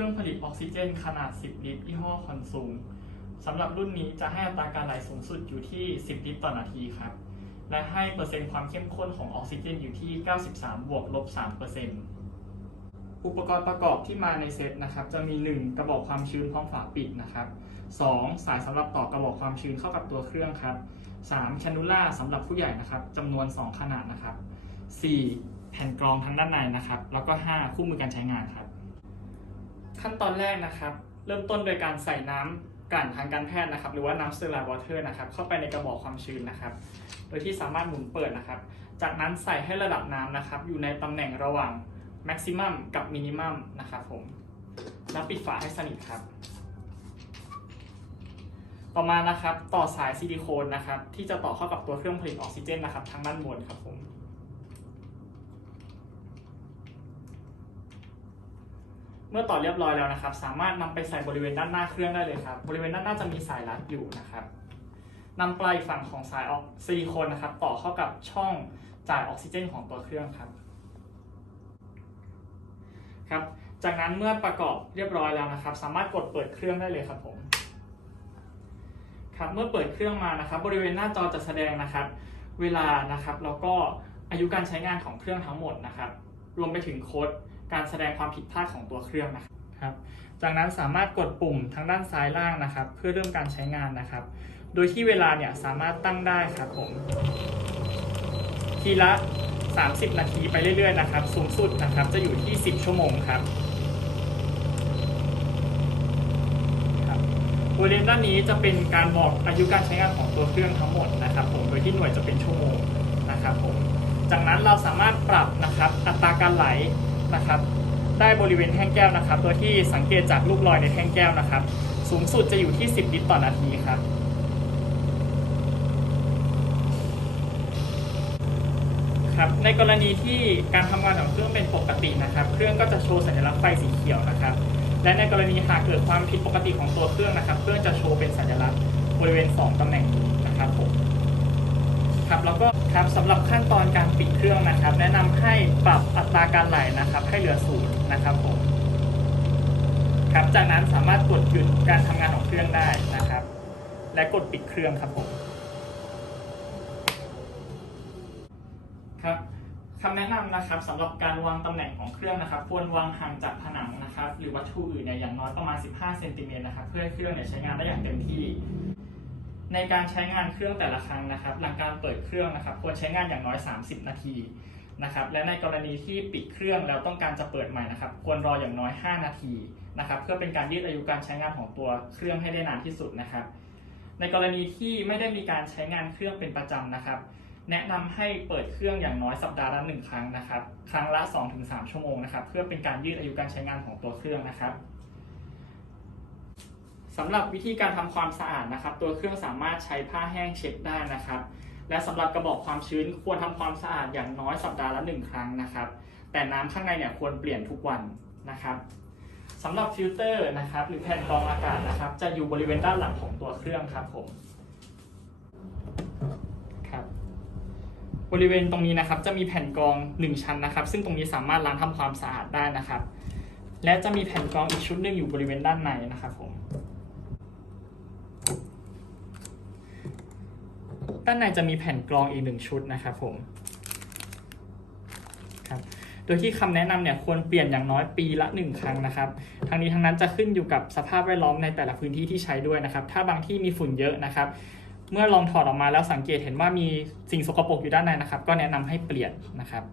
ครื่องผลิตออกซิเจนขนาด 10 ลิตรยี่ห้อคอนซูมสำหรับรุ่นนี้จะให้อัตราการไหลสูงสุดอยู่ที่ 10 ลิตรต่อนาทีครับ และให้เปอร์เซ็นต์ความเข้มข้นของออกซิเจนอยู่ที่ 93 บวกลบ3เปอร์เซ็นต์อุปกรณ์ประกอบที่มาในเซตนะครับ จะมี 1 กระบอกความชื้นพร้อมฝาปิดนะครับ 2 สายสำหรับต่อกระบอกความชื้นเข้ากับตัวเครื่องครับ 3 แคนูล่าสำหรับผู้ใหญ่นะครับจำนวน 2 ขนาดนะครับ 4 แผ่นกรองทางด้านในนะครับ แล้วก็ 5 คู่มือการใช้งานครับ ขั้นตอนแรกนะครับ เริ่มต้นโดยการใส่น้ำกลั่นทางการแพทย์นะครับ หรือว่าน้ำสเตอร์ไลน์วอเตอร์นะครับ เข้าไปในกระบอกความชื้นนะครับ โดยที่สามารถหมุนเปิดนะครับ จากนั้นใส่ให้ระดับน้ำนะครับ อยู่ในตำแหน่งระหว่าง maximum กับ minimum นะครับผม แล้วปิดฝาให้สนิทครับ ต่อมานะครับ ต่อสายซิลิโคนนะครับ ที่จะต่อเข้ากับตัวเครื่องผลิตออกซิเจนนะครับทางด้านบนครับผม เมื่อต่อเรียบร้อยแล้วนะครับ สามารถนำไปใส่บริเวณด้านหน้าเครื่องได้เลยครับ บริเวณด้านหน้าจะมีสายรัดอยู่นะครับนำปลายฝั่งของสายออกซิลิโคนนะครับ ต่อเข้ากับช่องจ่ายออกซิเจนของตัวเครื่องครับครับ จากนั้นเมื่อประกอบเรียบร้อยแล้วนะครับ สามารถกดเปิดเครื่องได้เลยครับผมครับเมื่อเปิดเครื่องมานะครับ บริเวณหน้าจอจะแสดงนะครับ เวลานะครับแล้วก็อายุการใช้งานของเครื่องทั้งหมดนะครับ รวมไปถึงโค้ด การแสดงความผิดพลาดของตัวเครื่องนะครับ จากนั้นสามารถกดปุ่มทางด้านซ้ายล่างนะครับ เพื่อเริ่มการใช้งานนะครับ โดยที่เวลาเนี่ยสามารถตั้งได้ครับผม ทีละ 30 นาทีไปเรื่อยๆนะครับ สูงสุดนะครับจะอยู่ที่ 10 ชั่วโมงครับครับบริเวณด้านนี้จะเป็นการบอกอายุการใช้งานของตัวเครื่องทั้งหมดนะครับ ผมโดยที่หน่วยจะเป็นชั่วโมงนะครับผมจากนั้นเราสามารถปรับนะครับอัตราการไหล นะครับ ได้บริเวณแท่งแก้วนะครับ โดยที่สังเกตจากรูปรอยในแท่งแก้วนะครับ สูงสุดจะอยู่ที่ 10 ลิตรต่อนาทีครับครับในกรณีที่การทำงานของเครื่องเป็นปกตินะครับ เครื่องก็จะโชว์สัญลักษณ์ไฟสีเขียวนะครับ และในกรณีหากเกิดความผิดปกติของตัวเครื่องนะครับ เครื่องจะโชว์เป็นสัญลักษณ์บริเวณ 2ตำแหน่งนี้นะครับผม ครับแล้วก็ครับสำหรับขั้นตอนการปิดเครื่องนะครับ แนะนำให้ปรับอัตราการไหลนะครับ ให้เหลือศูนย์นะครับผมครับจากนั้นสามารถกดหยุดการทำงานของเครื่องได้นะครับ และกดปิดเครื่องครับผมครับคำแนะนำนะครับสำหรับการวางตำแหน่งของเครื่องนะครับ ควรวางห่างจากผนังนะครับ หรือวัตถุอื่นเนี่ยอย่างน้อยประมาณ 15 เซนติเมตรนะครับ เพื่อให้เครื่องเนี่ยใช้งานได้อย่างเต็มที่ ในการใช้งานเครื่องแต่ละครั้งนะครับ หลังการเปิดเครื่องนะครับ ควรใช้งานอย่างน้อย 30 นาทีนะครับ และในกรณีที่ปิดเครื่องแล้วต้องการจะเปิดใหม่นะครับ ควรรออย่างน้อย 5 นาทีนะครับ เพื่อเป็นการยืดอายุการใช้งานของตัวเครื่องให้ได้นานที่สุดนะครับ ในกรณีที่ไม่ได้มีการใช้งานเครื่องเป็นประจำนะครับ แนะนำให้เปิดเครื่องอย่างน้อยสัปดาห์ละหนึ่งครั้งนะครับ ครั้งละ 2-3 ชั่วโมงนะครับ เพื่อเป็นการยืดอายุการใช้งานของตัวเครื่องนะครับ สำหรับวิธีการทำความสะอาดนะครับ ตัวเครื่องสามารถใช้ผ้าแห้งเช็ดได้นะครับ และสำหรับกระบอกความชื้นควรทำความสะอาดอย่างน้อยสัปดาห์ละหนึ่งครั้งนะครับ แต่น้ำข้างในเนี่ยควรเปลี่ยนทุกวันนะครับสำหรับฟิลเตอร์นะครับ หรือแผ่นกรองอากาศนะครับ จะอยู่บริเวณด้านหลังของตัวเครื่องครับผมครับบริเวณตรงนี้นะครับจะมีแผ่นกรอง 1 ชั้นนะครับ ซึ่งตรงนี้สามารถล้างทำความสะอาดได้นะครับ และจะมีแผ่นกรองอีกชุดหนึ่งอยู่บริเวณด้านในนะครับผม ด้านในจะมีแผ่นกรองอีกหนึ่งชุดนะครับผมครับโดยที่คำแนะนำเนี่ยควรเปลี่ยนอย่างน้อยปีละ 1 ครั้งนะครับทั้งนี้ทั้งนั้นจะขึ้นอยู่กับสภาพแวดล้อมในแต่ละพื้นที่ที่ใช้ด้วยนะครับ ถ้าบางที่มีฝุ่นเยอะนะครับ เมื่อลองถอดออกมาแล้วสังเกตเห็นว่ามีสิ่งสกปรกอยู่ด้านในนะครับ ก็แนะนำให้เปลี่ยนนะครับ